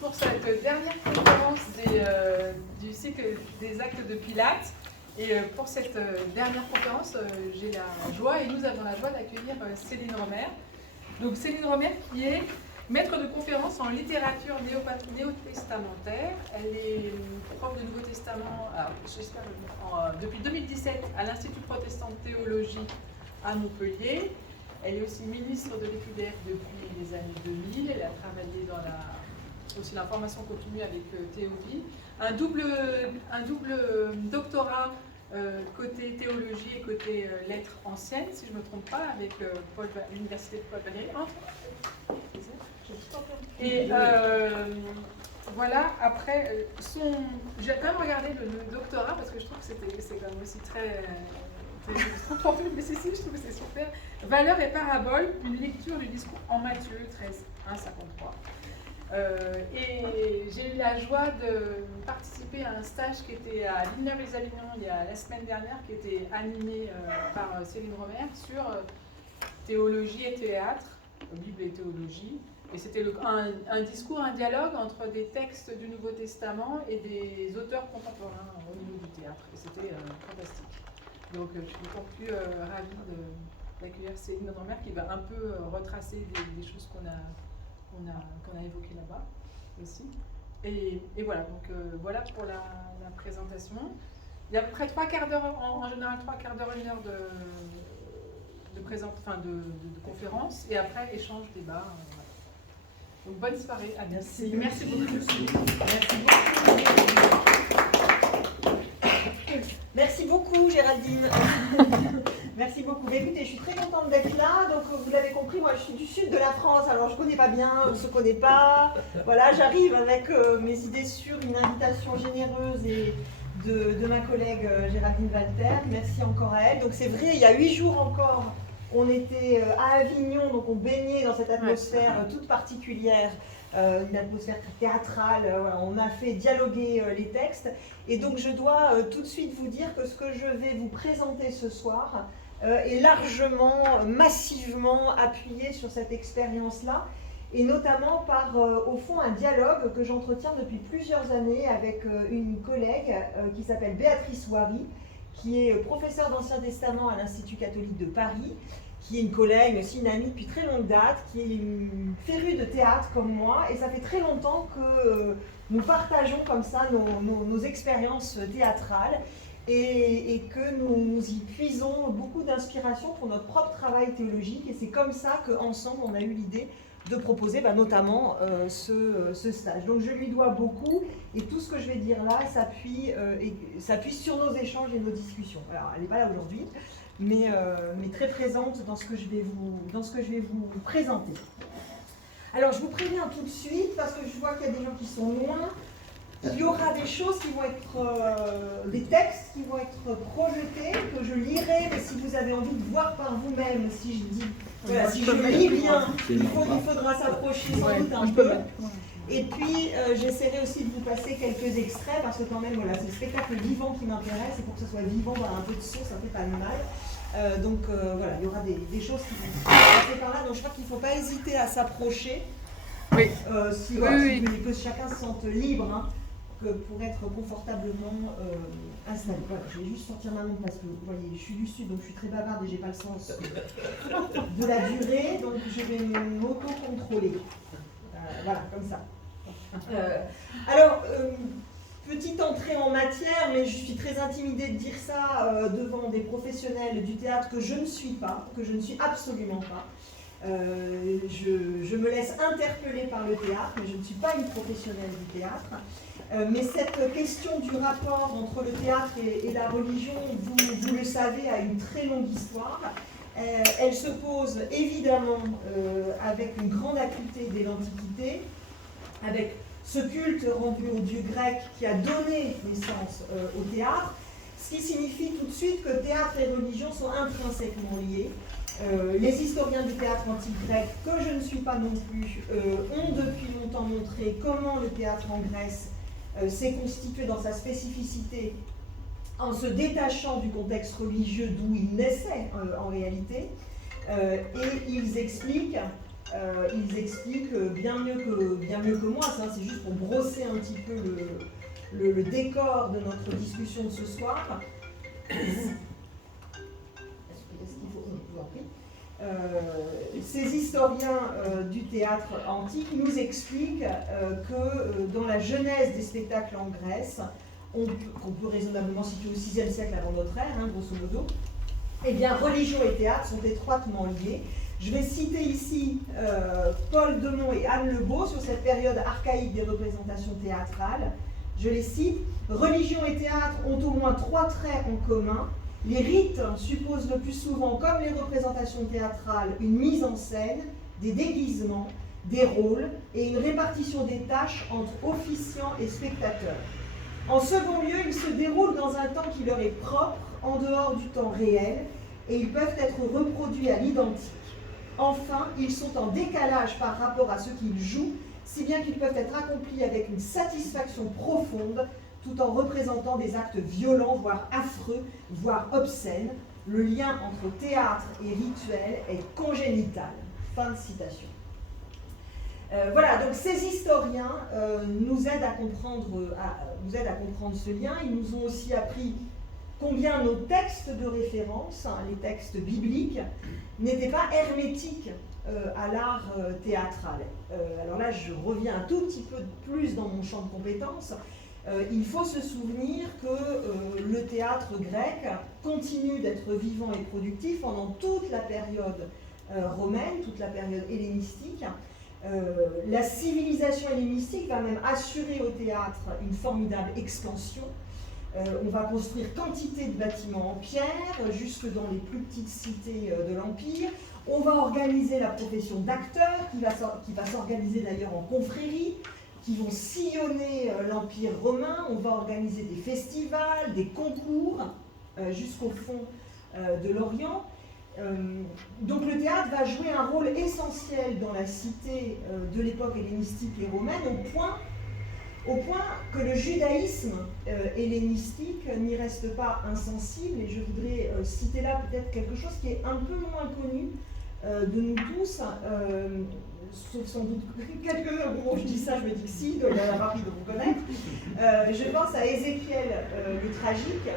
Pour cette dernière conférence du cycle des actes de Pilates. Et pour cette dernière conférence, j'ai la joie, et nous avons la joie d'accueillir Céline Romer. Donc Céline Romer qui est maître de conférence en littérature néo-testamentaire. Elle est prof de Nouveau Testament depuis 2017 à l'Institut protestant de théologie à Montpellier. Elle est aussi ministre de l'EQDF depuis les années 2000. Elle a travaillé dans aussi la formation continue avec Théovie. Un double doctorat côté théologie et côté lettres anciennes, si je ne me trompe pas, avec l'université de Paul Valéry. Et voilà, après, j'ai quand même regardé le doctorat parce que je trouve que c'est quand même aussi très mais si, je trouve que c'est super. Valeurs et paraboles, une lecture du discours en Matthieu 13, 1,53. Et j'ai eu la joie de participer à un stage qui était à Villeneuve-les-Avignon la semaine dernière, qui était animé par Céline Romer sur théologie et théâtre, Bible et théologie. Et c'était un discours, un dialogue entre des textes du Nouveau Testament et des auteurs contemporains au niveau du théâtre. Et c'était fantastique. Donc je suis encore plus ravie d'accueillir Céline Romer qui va un peu retracer des choses qu'on a évoquées là-bas aussi. Et voilà, donc voilà pour la présentation. Il y a à peu près 3 quarts d'heure, en général 3 quarts d'heure, 1 heure de conférence, et après échange, débat. Voilà. Donc bonne soirée, à bientôt. Merci beaucoup. Merci beaucoup Géraldine. Merci beaucoup. Mais écoutez, je suis très contente d'être là. Donc vous l'avez compris, moi je suis du sud de la France, alors je ne connais pas bien, on ne se connaît pas. Voilà, j'arrive avec mes idées sur une invitation généreuse et de ma collègue Géraldine Walter. Merci encore à elle. Donc c'est vrai, il y a 8 jours encore, on était à Avignon, donc on baignait dans cette atmosphère toute particulière. Une atmosphère théâtrale, voilà, on a fait dialoguer les textes, et donc je dois tout de suite vous dire que ce que je vais vous présenter ce soir est largement, massivement appuyé sur cette expérience-là, et notamment par, au fond, un dialogue que j'entretiens depuis plusieurs années avec une collègue qui s'appelle Béatrice Wary, qui est professeure d'Ancien Testament à l'Institut catholique de Paris, qui est une collègue, mais aussi une amie depuis très longue date, qui est une férue de théâtre comme moi, et ça fait très longtemps que nous partageons comme ça nos expériences théâtrales, et que nous y puisons beaucoup d'inspiration pour notre propre travail théologique, et c'est comme ça qu'ensemble on a eu l'idée de proposer notamment ce stage. Donc je lui dois beaucoup, et tout ce que je vais dire là s'appuie sur nos échanges et nos discussions. Alors elle n'est pas là aujourd'hui, mais très présente dans ce que je vais vous présenter. Alors je vous préviens tout de suite, parce que je vois qu'il y a des gens qui sont loin, il y aura des choses qui vont être, des textes qui vont être projetés, que je lirai, mais si vous avez envie de voir par vous-même, si je dis, voilà, si je lis bien, il faudra s'approcher sans doute un peu. Et puis j'essaierai aussi de vous passer quelques extraits, parce que quand même, voilà, c'est le spectacle vivant qui m'intéresse, et pour que ce soit vivant, voilà, un peu de son, ça fait pas de mal. Donc voilà, il y aura des choses qui vont passer par là, donc je crois qu'il ne faut pas hésiter à s'approcher. Oui. Si que chacun se sente libre, hein, pour être confortablement installé. Voilà, je vais juste sortir ma montre parce que vous voyez, je suis du sud, donc je suis très bavarde et j'ai pas le sens de la durée, donc je vais m'auto-contrôler. Voilà, comme ça. Alors, petite entrée en matière, mais je suis très intimidée de dire ça devant des professionnels du théâtre que je ne suis pas, que je ne suis absolument pas. Je me laisse interpeller par le théâtre, mais je ne suis pas une professionnelle du théâtre. Mais cette question du rapport entre le théâtre et la religion, vous le savez, a une très longue histoire. Elle se pose évidemment avec une grande acuité dès l'Antiquité, avec ce culte rendu aux dieux grecs qui a donné naissance au théâtre, ce qui signifie tout de suite que théâtre et religion sont intrinsèquement liés. Les historiens du théâtre antique grec, que je ne suis pas non plus, ont depuis longtemps montré comment le théâtre en Grèce s'est constitué dans sa spécificité en se détachant du contexte religieux d'où il naissait en réalité. Et ils expliquent ils expliquent bien mieux que moi, ça, c'est juste pour brosser un petit peu le décor de notre discussion de ce soir. Ces historiens du théâtre antique nous expliquent que dans la genèse des spectacles en Grèce, qu'on peut raisonnablement situer au VIe siècle avant notre ère, hein, grosso modo, eh bien, religion et théâtre sont étroitement liés. Je vais citer ici Paul Demont et Anne Lebeau sur cette période archaïque des représentations théâtrales. Je les cite. « Religion et théâtre ont au moins 3 traits en commun. Les rites supposent le plus souvent, comme les représentations théâtrales, une mise en scène, des déguisements, des rôles et une répartition des tâches entre officiants et spectateurs. En second lieu, ils se déroulent dans un temps qui leur est propre, en dehors du temps réel, et ils peuvent être reproduits à l'identique. Enfin, ils sont en décalage par rapport à ce qu'ils jouent, si bien qu'ils peuvent être accomplis avec une satisfaction profonde, tout en représentant des actes violents, voire affreux, voire obscènes. Le lien entre théâtre et rituel est congénital. » Fin de citation. Voilà, donc ces historiens nous aident à comprendre ce lien. Ils nous ont aussi appris combien nos textes de référence, hein, les textes bibliques, n'étaient pas hermétiques à l'art théâtral. Alors là, je reviens un tout petit peu plus dans mon champ de compétences. Il faut se souvenir que le théâtre grec continue d'être vivant et productif pendant toute la période romaine, toute la période hellénistique. La civilisation hellénistique va même assurer au théâtre une formidable expansion. On va construire quantité de bâtiments en pierre, jusque dans les plus petites cités de l'Empire. On va organiser la profession d'acteur, qui va s'organiser d'ailleurs en confréries, qui vont sillonner l'Empire romain. On va organiser des festivals, des concours, jusqu'au fond de l'Orient. Donc le théâtre va jouer un rôle essentiel dans la cité de l'époque hellénistique et romaine, au point que le judaïsme hellénistique n'y reste pas insensible. Et je voudrais citer là peut-être quelque chose qui est un peu moins connu de nous tous, sauf sans doute quelques-uns. Bon, je dis ça, je me dis que si, il doit y en avoir qui doivent vous connaître. Je pense à Ézéchiel le Tragique.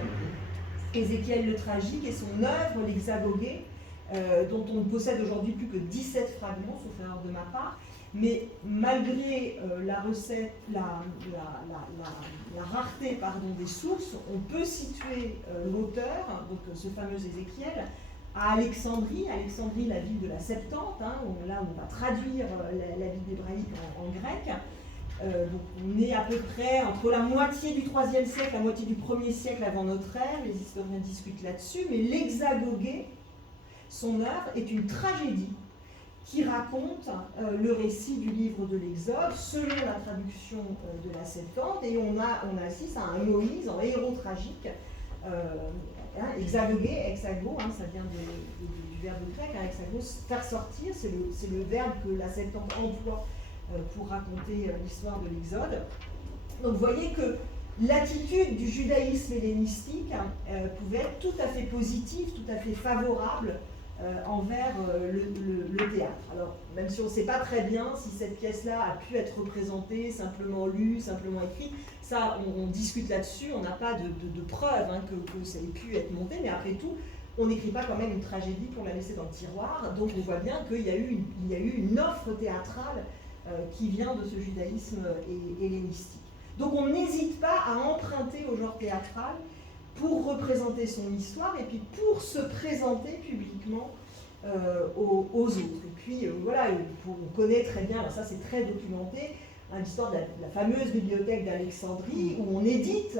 Ézéchiel le Tragique et son œuvre, l'Hexagogée, dont on ne possède aujourd'hui plus que 17 fragments, sauf erreur de ma part, mais malgré la rareté des sources, on peut situer l'auteur, donc ce fameux Ézéchiel, à Alexandrie, la ville de la Septante, hein, là où on va traduire la Bible hébraïque en grec. Donc on est à peu près entre la moitié du IIIe siècle, la moitié du 1er siècle avant notre ère, les historiens discutent là-dessus, mais l'Hexagogée, son œuvre, est une tragédie qui raconte le récit du livre de l'Exode selon la traduction de la Septante, et on assiste à un Moïse en héros tragique, hexagogé, hexago, hein, ça vient du verbe grec, hein, hexago, faire sortir, c'est le verbe que la Septante emploie pour raconter l'histoire de l'Exode. Donc vous voyez que l'attitude du judaïsme hellénistique pouvait être tout à fait positive, tout à fait favorable envers le théâtre. Alors, même si on ne sait pas très bien si cette pièce-là a pu être représentée, simplement lue, simplement écrite, ça, on discute là-dessus, on n'a pas de preuve hein, que ça ait pu être monté, mais après tout, on n'écrit pas quand même une tragédie pour la laisser dans le tiroir, donc on voit bien qu'il y a eu une offre théâtrale qui vient de ce judaïsme hellénistique. Donc on n'hésite pas à emprunter au genre théâtral pour représenter son histoire et puis pour se présenter publiquement aux autres. Et puis voilà, on connaît très bien, alors ça c'est très documenté, hein, l'histoire de la fameuse bibliothèque d'Alexandrie où on édite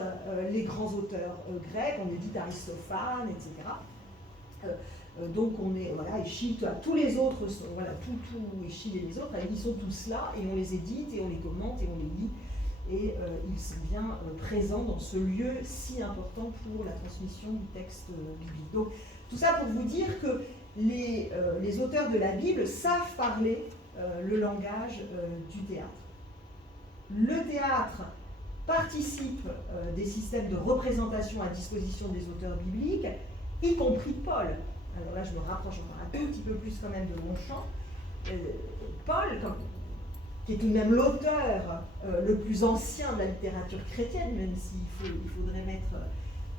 les grands auteurs grecs, on édite Aristophane, etc. Donc on est, voilà, Échille, tous les autres, voilà, Échille et les autres, ils sont tous là et on les édite et on les commente et on les lit. Et ils sont bien présents dans ce lieu si important pour la transmission du texte biblique. Donc tout ça pour vous dire que les auteurs de la Bible savent parler le langage du théâtre. Le théâtre participe des systèmes de représentation à disposition des auteurs bibliques, y compris Paul. Alors là, je me rapproche encore un tout petit peu plus quand même de mon champ. Paul, qui est tout de même l'auteur le plus ancien de la littérature chrétienne, même il faudrait mettre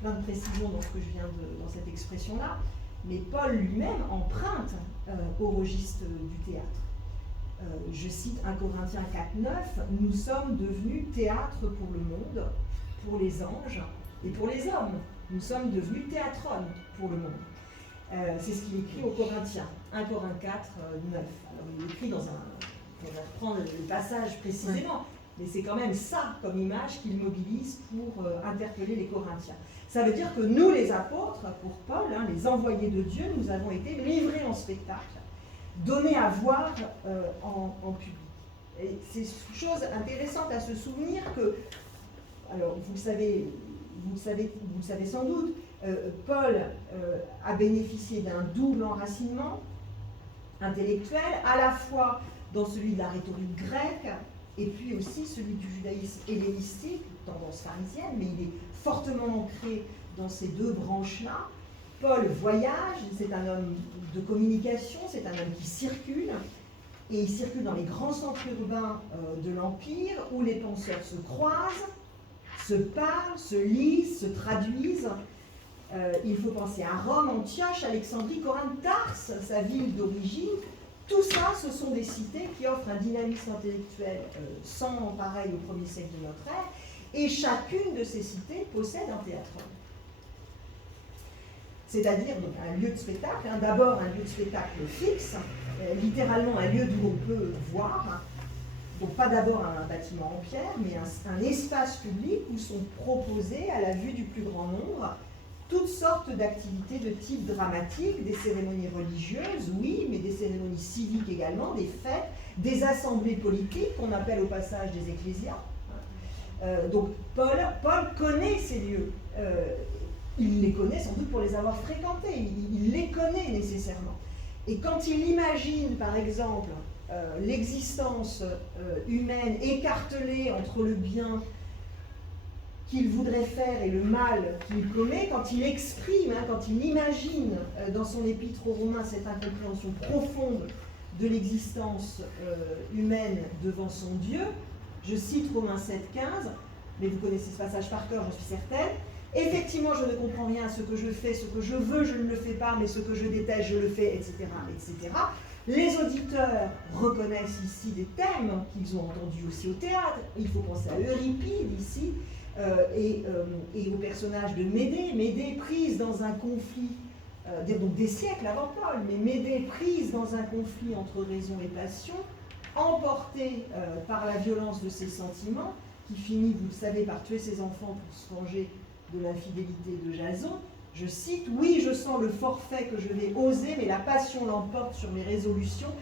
plein de précisions dans ce que je viens dans cette expression-là, mais Paul lui-même emprunte au registre du théâtre. Je cite 1 Corinthiens 4,9, « Nous sommes devenus théâtre pour le monde, pour les anges et pour les hommes. Nous sommes devenus théâtron pour le monde. » C'est ce qu'il écrit aux Corinthiens, 1 Corinthiens 4, 9. Alors il écrit dans un... On va reprendre le passage précisément, mais c'est quand même ça comme image qu'il mobilise pour interpeller les Corinthiens. Ça veut dire que nous, les apôtres, pour Paul, les envoyés de Dieu, nous avons été livrés en spectacle, donnés à voir en public. Et c'est une chose intéressante à se souvenir que, alors vous le savez sans doute, Paul a bénéficié d'un double enracinement intellectuel, à la fois dans celui de la rhétorique grecque, et puis aussi celui du judaïsme hellénistique, tendance pharisienne, mais il est fortement ancré dans ces deux branches-là. Paul voyage, c'est un homme de communication, c'est un homme qui circule, et il circule dans les grands centres urbains de l'Empire, où les penseurs se croisent, se parlent, se lisent, se traduisent. Il faut penser à Rome, Antioche, Alexandrie, Corinthe, Tars, sa ville d'origine. Tout ça, ce sont des cités qui offrent un dynamisme intellectuel sans pareil au 1er siècle de notre ère, et chacune de ces cités possède un théâtre. C'est-à-dire donc un lieu de spectacle, d'abord un lieu de spectacle fixe, littéralement un lieu d'où on peut voir, donc pas d'abord un bâtiment en pierre, mais un espace public où sont proposées à la vue du plus grand nombre toutes sortes d'activités de type dramatique, des cérémonies religieuses, oui, mais des cérémonies civiques également, des fêtes, des assemblées politiques qu'on appelle au passage des ecclésias. Donc Paul connaît ces lieux. Il les connaît sans doute pour les avoir fréquentés, il les connaît nécessairement. Et quand il imagine, par exemple, l'existence humaine écartelée entre le bien qu'il voudrait faire et le mal qu'il commet, quand il exprime, quand il imagine dans son épître aux Romains cette incompréhension profonde de l'existence humaine devant son Dieu, je cite Romains 7,15, mais vous connaissez ce passage par cœur, j'en suis certaine. Effectivement, je ne comprends rien à ce que je fais, ce que je veux, je ne le fais pas, mais ce que je déteste, je le fais, etc., etc. Les auditeurs reconnaissent ici des thèmes qu'ils ont entendus aussi au théâtre. Il faut penser à Euripide ici, et au personnage de Médée. Médée prise dans un conflit, donc des siècles avant Paul, mais Médée prise dans un conflit entre raison et passion, emportée par la violence de ses sentiments, qui finit, vous le savez, par tuer ses enfants pour se venger de l'infidélité de Jason. Je cite, « Oui, je sens le forfait que je vais oser, mais la passion l'emporte sur mes résolutions,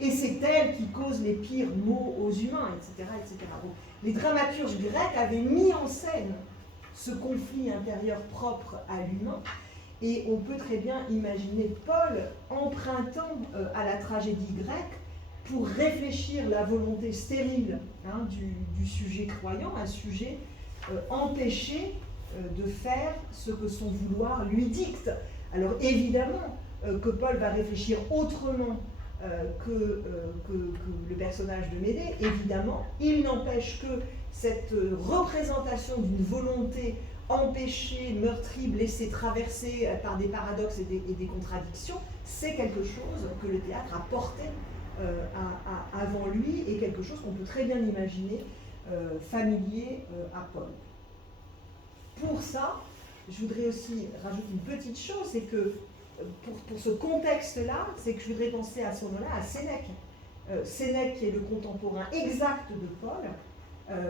et c'est elle qui cause les pires maux aux humains, etc. etc. » Donc, les dramaturges grecs avaient mis en scène ce conflit intérieur propre à l'humain, et on peut très bien imaginer Paul empruntant à la tragédie grecque pour réfléchir la volonté stérile du sujet croyant, un sujet empêché de faire ce que son vouloir lui dicte. Alors évidemment que Paul va réfléchir autrement que le personnage de Médée, évidemment. Il n'empêche que cette représentation d'une volonté empêchée, meurtrie, laissée traverser par des paradoxes et des contradictions, c'est quelque chose que le théâtre a porté avant lui, et quelque chose qu'on peut très bien imaginer familier à Paul. Pour ça, je voudrais aussi rajouter une petite chose, c'est que pour ce contexte-là, c'est que je voudrais penser à ce moment-là à Sénèque. Sénèque qui est le contemporain exact de Paul.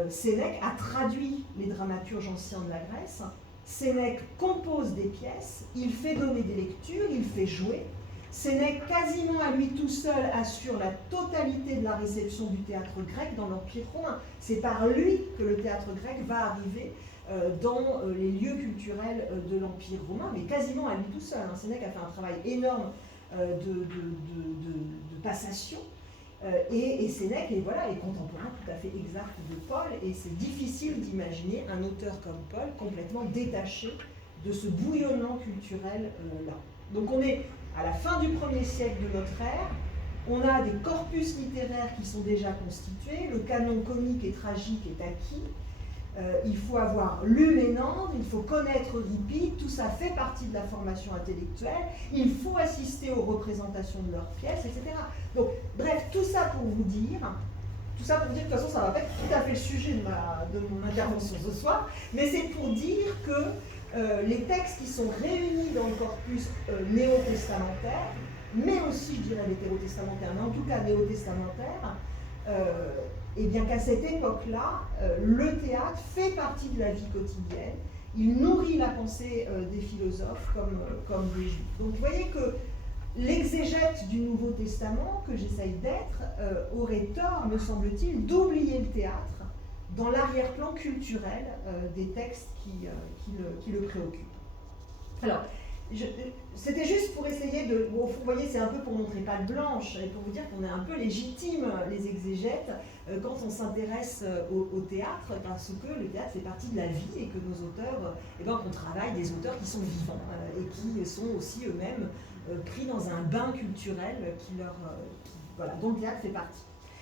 Sénèque a traduit les dramaturges anciens de la Grèce. Sénèque compose des pièces, il fait donner des lectures, il fait jouer. Sénèque, quasiment à lui tout seul, assure la totalité de la réception du théâtre grec dans l'Empire romain. C'est par lui que le théâtre grec va arriver dans les lieux culturels de l'Empire romain, mais quasiment à lui tout seul. Sénèque a fait un travail énorme de passation, et Sénèque est contemporain tout à fait exact de Paul, et c'est difficile d'imaginer un auteur comme Paul complètement détaché de ce bouillonnement culturel-là. Donc on est à la fin du 1er siècle de notre ère, On a des corpus littéraires qui sont déjà constitués, le canon comique et tragique est acquis, il faut avoir lu Ménandre, il faut connaître Euripide, tout ça fait partie de la formation intellectuelle, il faut assister aux représentations de leurs pièces, etc. Donc, bref, tout ça pour vous dire, de toute façon, ça ne va pas être tout à fait le sujet de mon intervention ce soir, mais c'est pour dire que les textes qui sont réunis dans le corpus néo-testamentaire, mais aussi, je dirais, l'hétérotestamentaire, mais en tout cas néo-testamentaire, et bien qu'à cette époque-là, le théâtre fait partie de la vie quotidienne, il nourrit la pensée des philosophes comme des juifs. Donc vous voyez que l'exégète du Nouveau Testament, que j'essaye d'être, aurait tort, me semble-t-il, d'oublier le théâtre dans l'arrière-plan culturel des textes qui le préoccupent. Alors, c'était juste pour essayer de... Bon, vous voyez, c'est un peu pour montrer patte blanche et pour vous dire qu'on est un peu légitime, les exégètes, quand on s'intéresse au théâtre, parce que le théâtre fait partie de la vie et que nos auteurs, qu'on travaille des auteurs qui sont vivants et qui sont aussi eux-mêmes pris dans un bain culturel dont le théâtre fait partie.